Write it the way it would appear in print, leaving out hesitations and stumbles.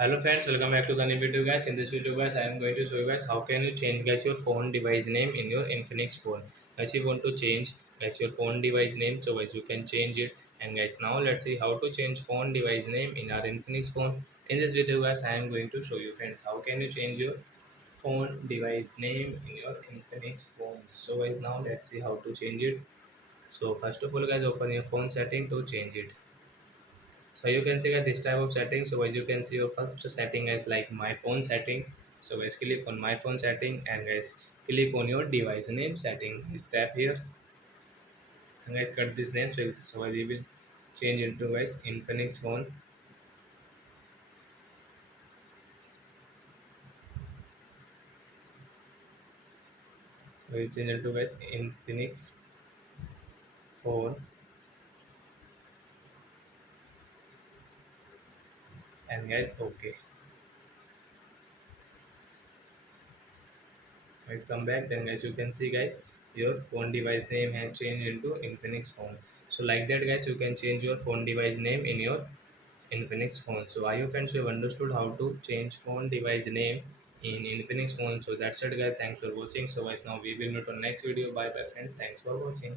Hello friends, welcome back to the new video guys. In this video guys, I am going to show you guys how can you change guys your phone device name in your Infinix phone. Guys, you want to change guys your phone device name, so guys you can change it. And guys, now let's see how to change phone device name in our Infinix phone. In this video guys, I am going to show you friends how can you change your phone device name in your Infinix phone. So guys, now let's see how to change it. So first of all guys, open your phone setting to change it. So you can see that this type of setting. So as you can see, your first setting is like my phone setting. So guys, click on my phone setting and guys click on your device name setting. Just tap here and guys cut this name. So we will change into guys Infinix phone. We will change into guys Infinix phone and guys okay. Guys come back, then guys you can see guys your phone device name has changed into Infinix phone. So like that guys, you can change your phone device name in your Infinix phone. So I hope friends you have understood how to change phone device name in Infinix phone. So that's it guys. Thanks for watching. So guys, now we will meet on next video. Bye bye friends. Thanks for watching.